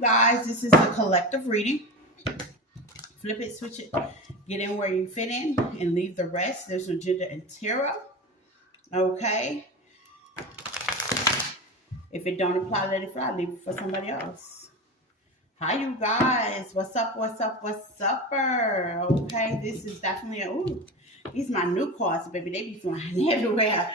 Guys, this is a collective reading. Flip it, switch it, get in where you fit in, and leave the rest. There's no gender and tarot. Okay. If it don't apply, let it fly. Leave it for somebody else. Hi, you guys. What's up? What's up? What's upper? Okay, this is definitely these my new cards, baby. They be flying everywhere.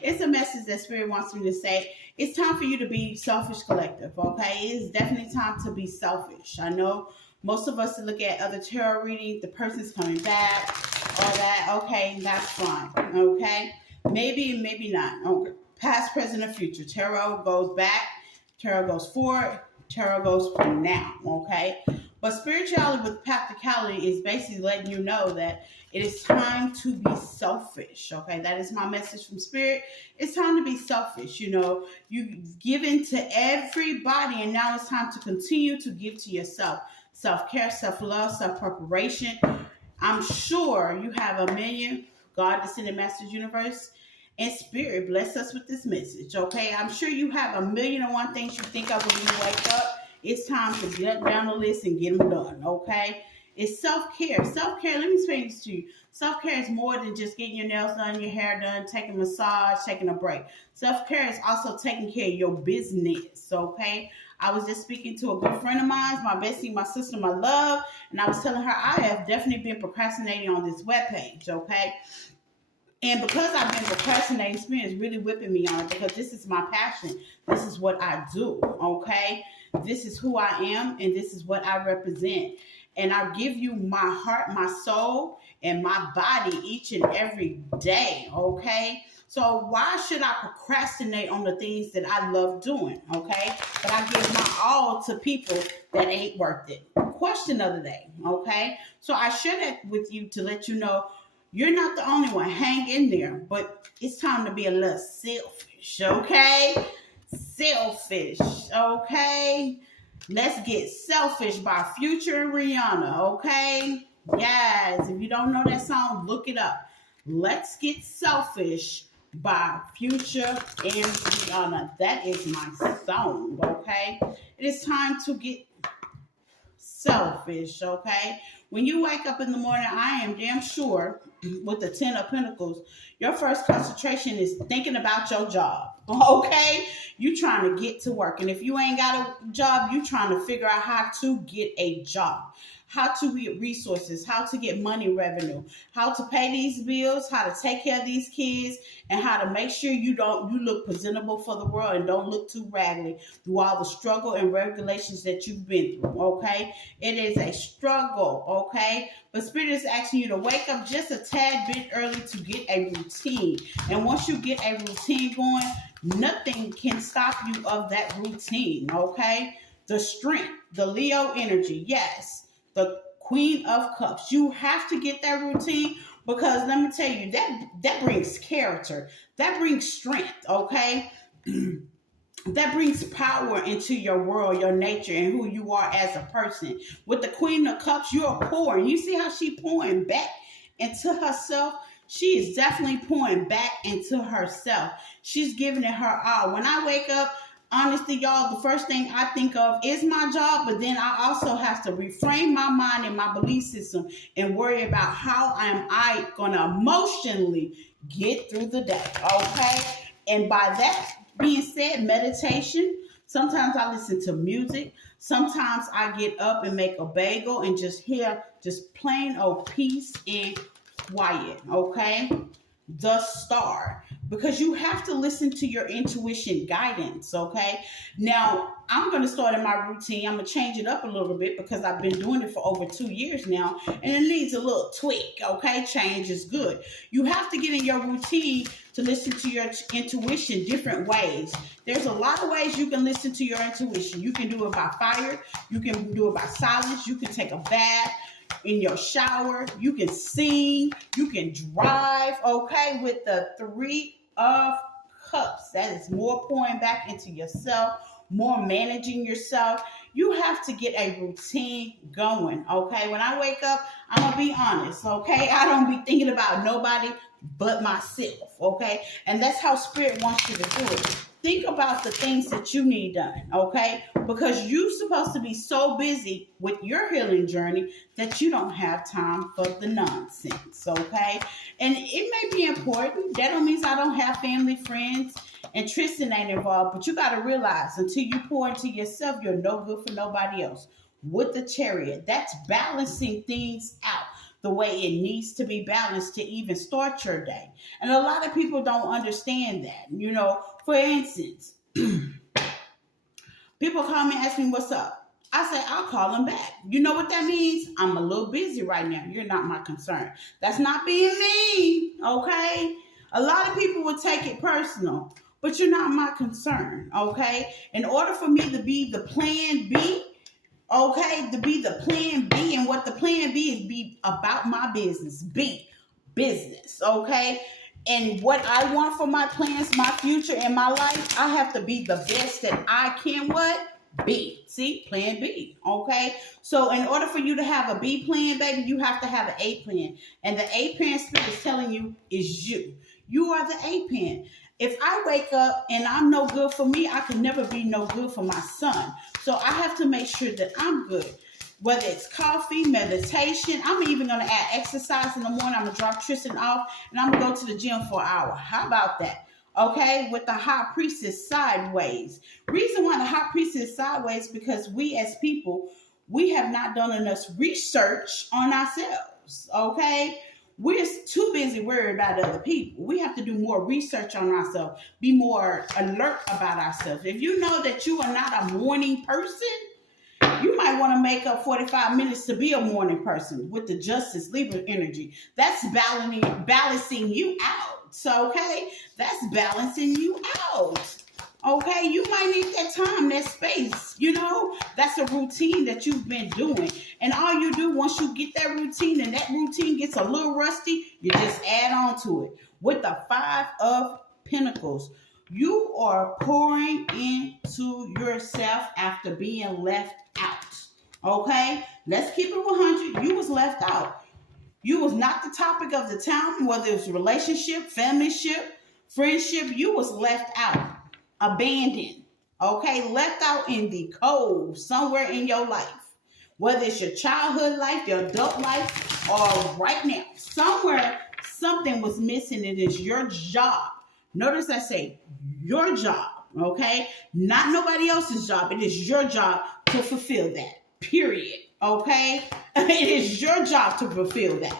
It's a message that Spirit wants me to say. It's time for you to be selfish collective, okay? It's definitely time to be selfish. I know most of us look at other tarot readings, the person's coming back, all that. Okay, that's fine, okay? Maybe, maybe not. Okay. Past, present, or future. Tarot goes back, tarot goes forward, tarot goes for now, okay? But spirituality with practicality is basically letting you know that it is time to be selfish, okay? That is my message from Spirit. It's time to be selfish, you know. You've given to everybody, and now it's time to continue to give to yourself. Self-care, self-love, self-preparation. I'm sure you have a million God, Descended Masters Universe, and Spirit bless us with this message, okay? I'm sure you have a million and one things you think of when you wake up. It's time to get down the list and get them done, okay? It's self-care. Self-care, let me explain this to you. Self-care is more than just getting your nails done, your hair done, taking a massage, taking a break. Self-care is also taking care of your business, okay? I was just speaking to a good friend of mine, my bestie, my sister, my love, and I was telling her I have definitely been procrastinating on this webpage, okay? And because I've been procrastinating, Spirit is really whipping me on it because this is my passion. This is what I do, okay? This is who I am, and this is what I represent. And I give you my heart, my soul, and my body each and every day, okay? So why should I procrastinate on the things that I love doing, okay? But I give my all to people that ain't worth it. Question of the day, okay? So I share that with you to let you know you're not the only one. Hang in there. But it's time to be a little selfish, okay? Selfish, okay? Let's Get Selfish by Future and Rihanna, okay? Yes, if you don't know that song, look it up. Let's Get Selfish by Future and Rihanna. That is my song, okay? It is time to get selfish, okay? When you wake up in the morning, I am damn sure with the 10 of Pentacles, your first concentration is thinking about your job, okay? You trying to get to work. And if you ain't got a job, you trying to figure out how to get a job, how to get resources, how to get money revenue, how to pay these bills, how to take care of these kids, and how to make sure you look presentable for the world and don't look too raggedy through all the struggle and regulations that you've been through, okay? It is a struggle, okay? But Spirit is asking you to wake up just a tad bit early to get a routine. And once you get a routine going, nothing can stop you of that routine, okay? The strength, the Leo energy, yes. The Queen of Cups. You have to get that routine because let me tell you, that brings character. That brings strength, okay? That brings power into your world, your nature, and who you are as a person. With the Queen of Cups, you're pouring. You see how she pouring back into herself? She is definitely pouring back into herself. She's giving it her all. When I wake up, honestly, y'all, the first thing I think of is my job, but then I also have to reframe my mind and my belief system and worry about how I going to emotionally get through the day, okay? And by that being said, meditation. Sometimes I listen to music. Sometimes I get up and make a bagel and just hear just plain old peace and quiet, okay? The star. Because you have to listen to your intuition guidance, okay? Now, I'm going to start in my routine. I'm going to change it up a little bit because I've been doing it for over 2 years now, and it needs a little tweak, okay? Change is good. You have to get in your routine to listen to your intuition different ways. There's a lot of ways you can listen to your intuition. You can do it by fire. You can do it by silence. You can take a bath in your shower. You can sing. You can drive, okay? With the 3 of Cups, that is more pouring back into yourself, more managing yourself. You have to get a routine going, okay? When I wake up, I'm going to be honest, okay? I don't be thinking about nobody but myself, okay? And that's how Spirit wants you to do it. think about the things that you need done, okay? Because you're supposed to be so busy with your healing journey that you don't have time for the nonsense, okay? And it may be important. That don't mean I don't have family, friends, and Tristan ain't involved, but you got to realize until you pour into yourself, you're no good for nobody else. With the Chariot, that's balancing things out the way it needs to be balanced to even start your day. And a lot of people don't understand that. For instance, people call me and ask me what's up. I say, I'll call them back. You know what that means? I'm a little busy right now. You're not my concern. That's not being mean, okay? A lot of people would take it personal, but you're not my concern, okay? In order for me to be the plan B, okay, to be the plan B, and what the plan B is, be about my business, business, okay? And what I want for my plans, my future, and my life, I have to be the best that I can be. See, plan B, okay? So in order for you to have a B plan, baby, you have to have an A plan. And the A plan spirit is telling you is you. You are the A plan. If I wake up and I'm no good for me, I can never be no good for my son. So I have to make sure that I'm good. Whether it's coffee, meditation, I'm even going to add exercise in the morning. I'm going to drop Tristan off and I'm going to go to the gym for an hour. How about that? Okay, with the High Priestess sideways. Reason why the High Priestess is sideways because we as people, we have not done enough research on ourselves. Okay? We're too busy worried about other people. We have to do more research on ourselves, be more alert about ourselves. If you know that you are not a morning person, you might want to make up 45 minutes to be a morning person with the Justice Libra energy. That's balancing you out. So, okay, that's balancing you out. Okay, you might need that time, that space, that's a routine that you've been doing. And all you do once you get that routine and that routine gets a little rusty, you just add on to it. With the Five of Pentacles, you are pouring into yourself after being left out. Okay, let's keep it 100. You was left out. You was not the topic of the town, whether it was relationship, familyship, friendship, you was left out. Abandoned, okay, left out in the cold somewhere in your life, whether it's your childhood life, your adult life, or right now, somewhere something was missing. It is your job. Notice I say your job, okay, not nobody else's job. It is your job to fulfill that, period, okay? It is your job to fulfill that,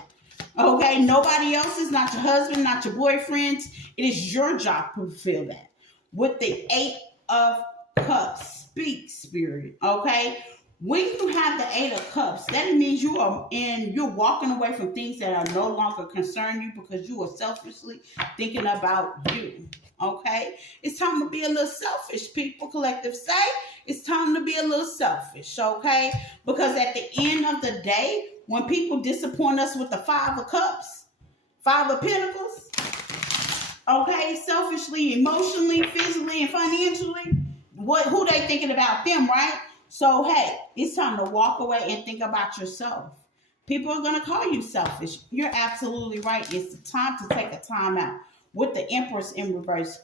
okay? Nobody else's, not your husband, not your boyfriend. It is your job to fulfill that. With the Eight of Cups, speak, spirit, okay? When you have the Eight of Cups, that means you're walking away from things that are no longer concern you because you are selfishly thinking about you, okay? It's time to be a little selfish, people. Collective say it's time to be a little selfish, okay? Because at the end of the day, when people disappoint us with the Five of Cups, Five of Pentacles, okay, selfishly, emotionally, physically, and financially, who they thinking about them, right? So, hey, it's time to walk away and think about yourself. People are going to call you selfish. You're absolutely right. It's the time to take a time out. With the Empress in reverse,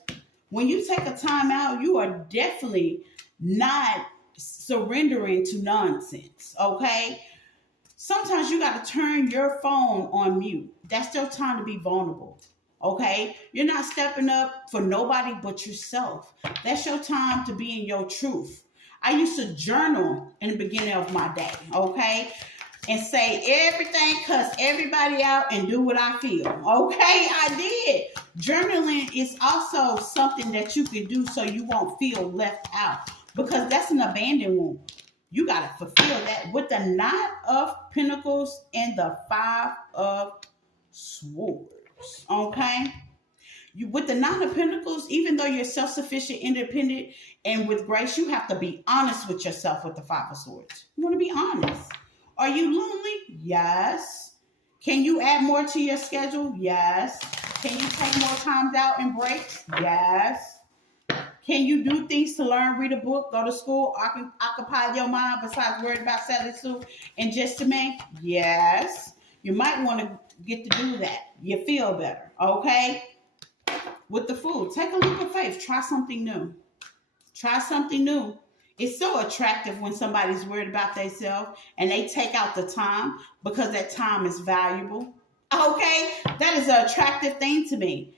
when you take a time out, you are definitely not surrendering to nonsense, okay? Sometimes you got to turn your phone on mute. That's your time to be vulnerable. Okay, you're not stepping up for nobody but yourself. That's your time to be in your truth. I used to journal in the beginning of my day, okay, and say everything, cuss everybody out, and do what I feel. Okay, I did. Journaling is also something that you can do so you won't feel left out because that's an abandoned wound. You got to fulfill that with the Nine of Pentacles and the Five of Swords. Okay, with the Nine of Pentacles, even though you're self-sufficient, independent, and with grace, you have to be honest with yourself with the Five of Swords. You want to be honest. Are you lonely? Yes. Can you add more to your schedule? Yes. Can you take more times out and breaks? Yes. Can you do things to learn, read a book, go to school, occupy your mind besides worried about selling soup and just to make? Yes. You might want to get to do that. You feel better, okay? with the food. Take a leap of faith. Try something new. Try something new. It's so attractive when somebody's worried about themselves and they take out the time because that time is valuable. Okay? That is an attractive thing to me.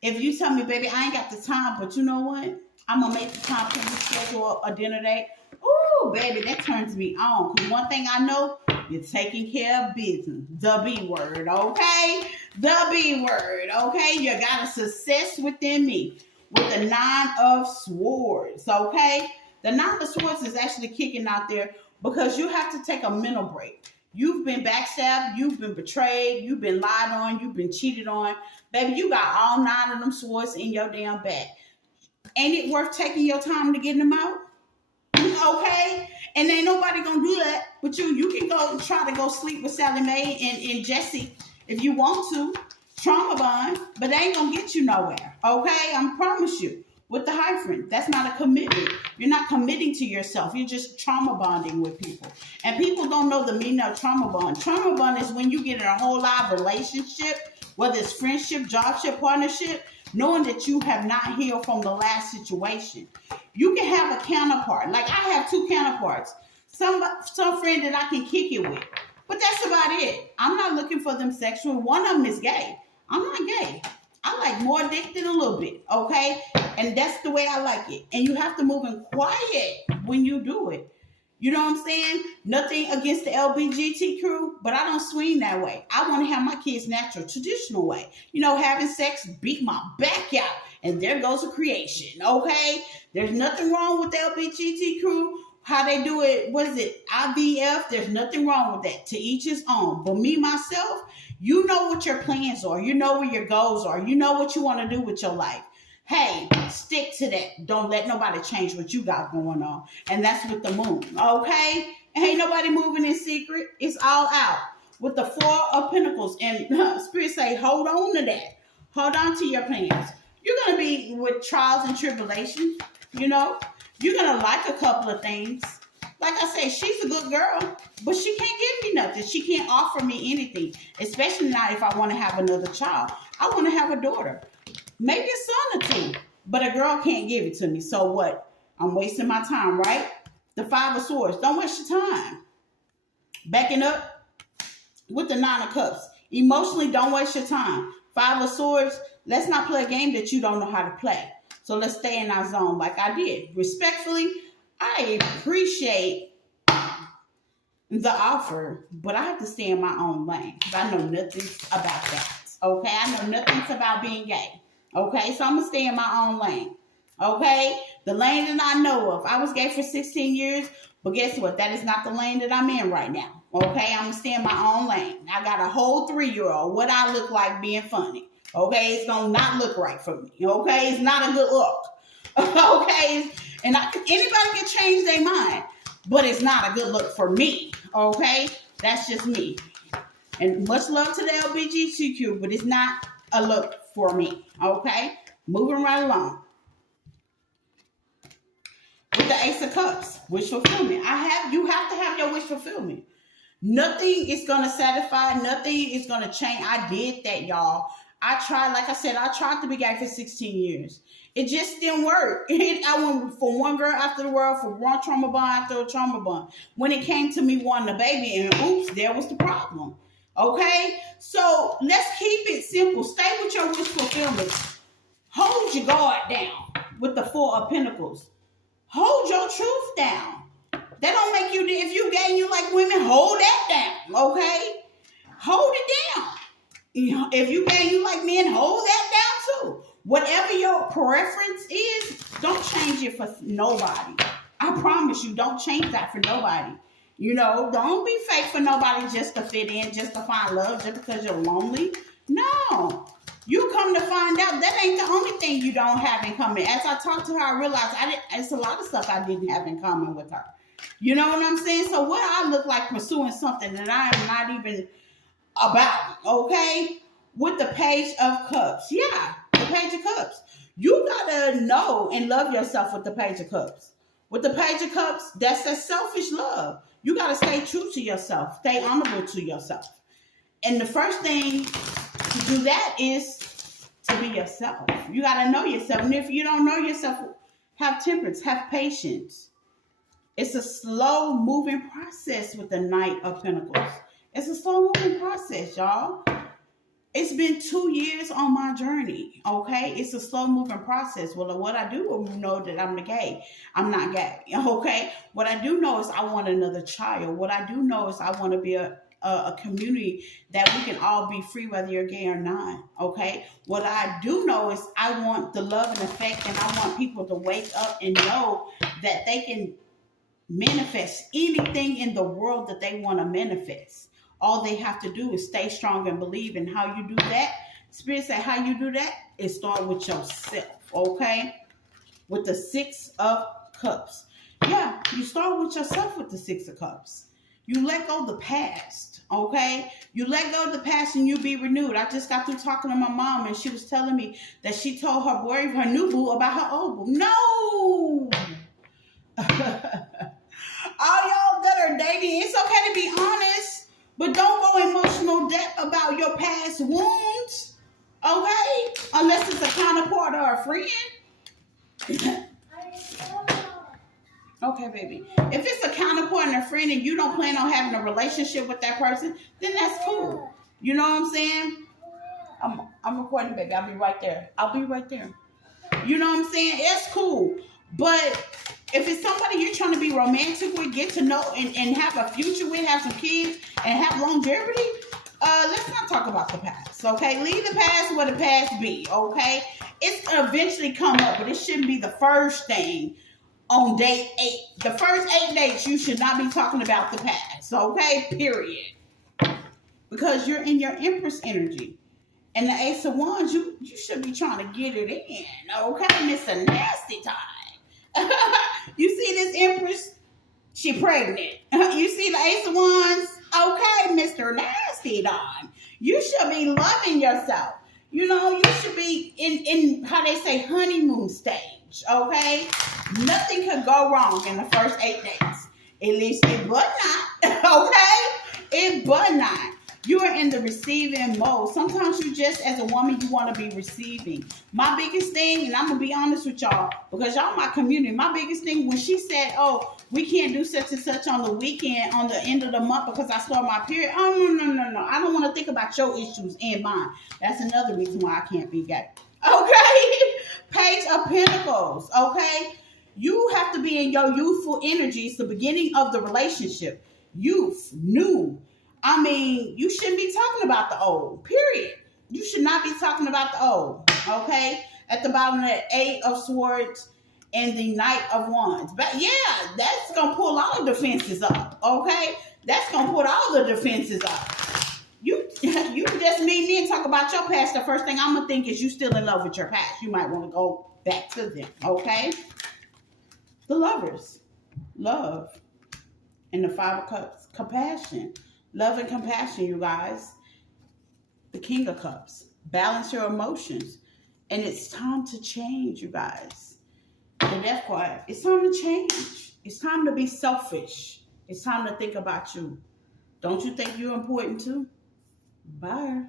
If you tell me, baby, I ain't got the time, but you know what? I'm going to make the time to schedule a dinner date. Ooh, baby, that turns me on. Because one thing I know, you're taking care of business. The B word, okay? The B word, okay? You got a success within me with the 9 of Swords, okay? The 9 of Swords is actually kicking out there because you have to take a mental break. You've been backstabbed, you've been betrayed, you've been lied on, you've been cheated on. Baby, you got all 9 of them swords in your damn back. Ain't it worth taking your time to get them out? Okay? And ain't nobody gonna do that but you. You can go try to go sleep with Sally Mae and Jesse if you want to. Trauma bond, but they ain't gonna get you nowhere. Okay? I promise you. With the hyphen, that's not a commitment. You're not committing to yourself. You're just trauma bonding with people. And people don't know the meaning of trauma bond. Trauma bond is when you get in a whole live relationship, whether it's friendship, jobship, partnership, knowing that you have not healed from the last situation. You can have a counterpart. Like I have 2 counterparts. Some friend that I can kick it with. But that's about it. I'm not looking for them sexual. One of them is gay. I'm not gay. I like more addicted a little bit, okay? And that's the way I like it. And you have to move in quiet when you do it. You know what I'm saying? Nothing against the LBGT crew, but I don't swing that way. I want to have my kids natural, traditional way. You know, having sex, beat my back out, and there goes a creation, okay? There's nothing wrong with the LBGT crew. How they do it, what is it, IVF? There's nothing wrong with that. To each his own. But me, myself, you know what your plans are. You know where your goals are. You know what you want to do with your life. Hey, stick to that. Don't let nobody change what you got going on. And that's with the moon, okay? Ain't nobody moving in secret. It's all out. With the 4 of Pentacles. And Spirit say, hold on to that. Hold on to your plans. You're going to be with trials and tribulations, you know. You're going to like a couple of things. Like I say, she's a good girl, but she can't give me nothing. She can't offer me anything, especially not if I want to have another child. I want to have a daughter, maybe a son or 2, but a girl can't give it to me. So what? I'm wasting my time, right? The 5 of Swords. Don't waste your time. Backing up with the 9 of Cups. Emotionally, don't waste your time. 5 of Swords, let's not play a game that you don't know how to play. So let's stay in our zone like I did. Respectfully, I appreciate the offer, but I have to stay in my own lane because I know nothing about that. Okay? I know nothing about being gay. Okay? So I'm going to stay in my own lane. Okay? The lane that I know of. I was gay for 16 years, but guess what? That is not the lane that I'm in right now. Okay? I'm going to stay in my own lane. I got a whole 3-year-old. What I look like being funny. Okay, it's gonna not look right for me. Okay, it's not a good look. Okay, and anybody can change their mind, but it's not a good look for me. Okay, that's just me. And much love to the LBGTQ, but it's not a look for me. Okay, moving right along with the Ace of Cups, wish fulfillment. You have to have your wish fulfillment. Nothing is gonna satisfy. Nothing is gonna change. I did that, y'all. I tried, like I said, I tried to be gay for 16 years. It just didn't work. I went from one girl after the world, from one trauma bond after a trauma bond. When it came to me wanting a baby, and oops, there was the problem. Okay? So let's keep it simple. Stay with your wish fulfillment. Hold your guard down with the 4 of Pentacles. Hold your truth down. That don't make you, if you gay and you like women, hold that down. Okay? Hold it down. You know, if you gay and you like men, hold that down too. Whatever your preference is, don't change it for nobody. I promise you, don't change that for nobody. You know, don't be fake for nobody just to fit in, just to find love, just because you're lonely. No. You come to find out that ain't the only thing you don't have in common. As I talked to her, I realized it's a lot of stuff I didn't have in common with her. You know what I'm saying? So what I look like pursuing something that I am not even about, okay? With the Page of Cups. Yeah, the Page of Cups. You gotta know and love yourself with the Page of Cups. With the Page of Cups, that's that selfish love. You gotta stay true to yourself. Stay honorable to yourself. And the first thing to do that is to be yourself. You got to know yourself. And if you don't know yourself, have temperance, have patience. It's a slow moving process with the Knight of Pentacles. It's a slow moving process, y'all. It's been 2 years on my journey, okay? It's a slow moving process. Well, what I do know that I'm gay. I'm not gay, okay? What I do know is I want another child. What I do know is I want to be a community that we can all be free, whether you're gay or not, okay? What I do know is I want the love and affect, and I want people to wake up and know that they can manifest anything in the world that they want to manifest. All they have to do is stay strong and believe. And how you do that, Spirit say how you do that is start with yourself, okay? With the 6 of Cups. Yeah, you start with yourself with the 6 of Cups. You let go of the past, okay? You let go of the past and you be renewed. I just got through talking to my mom and she was telling me that she told her boy, her new boo, about her old boo. No! All y'all that are dating, it's okay to be honest. But don't go emotional depth about your past wounds, okay? Unless it's a counterpart or a friend. Okay, baby. If it's a counterpart and a friend and you don't plan on having a relationship with that person, then that's cool. You know what I'm saying? I'm recording, baby. I'll be right there. You know what I'm saying? It's cool. But if it's somebody you're trying to be romantic with, get to know, and have a future with, have some kids, and have longevity, let's not talk about the past, okay? Leave the past where the past be, okay? It's eventually come up, but it shouldn't be the first thing on date 8. The first 8 dates, you should not be talking about the past, okay? Period. Because you're in your Empress energy. And the Ace of Wands, you should be trying to get it in, okay? It's a nasty time. You see this Empress? She pregnant. You see the Ace of Wands? Okay, Mr. Nasty Don. You should be loving yourself. You know, you should be in how they say honeymoon stage, okay? Nothing could go wrong in the first 8 days. At least it but not, okay? It but not. You are in the receiving mode. Sometimes you just, as a woman, you want to be receiving. My biggest thing, and I'm going to be honest with y'all, because y'all my community, my biggest thing, when she said, oh, we can't do such and such on the weekend, on the end of the month, because I start my period. Oh, no. I don't want to think about your issues and mine. That's another reason why I can't be gay. Okay? Page of Pentacles. Okay? You have to be in your youthful energies, the beginning of the relationship. Youth, new. I mean, you shouldn't be talking about the old, period. You should not be talking about the old, okay? At the bottom of that 8 of Swords and the Knight of Wands. But yeah, that's going to pull all the defenses up, okay? That's going to put all the defenses up. You just meet me and talk about your past. The first thing I'm going to think is you still in love with your past. You might want to go back to them, okay? The Lovers, love. And the 5 of Cups, compassion. Love and compassion, you guys. The King of Cups. Balance your emotions. And it's time to change, you guys. The Death card. It's time to change. It's time to be selfish. It's time to think about you. Don't you think you're important too? Bye.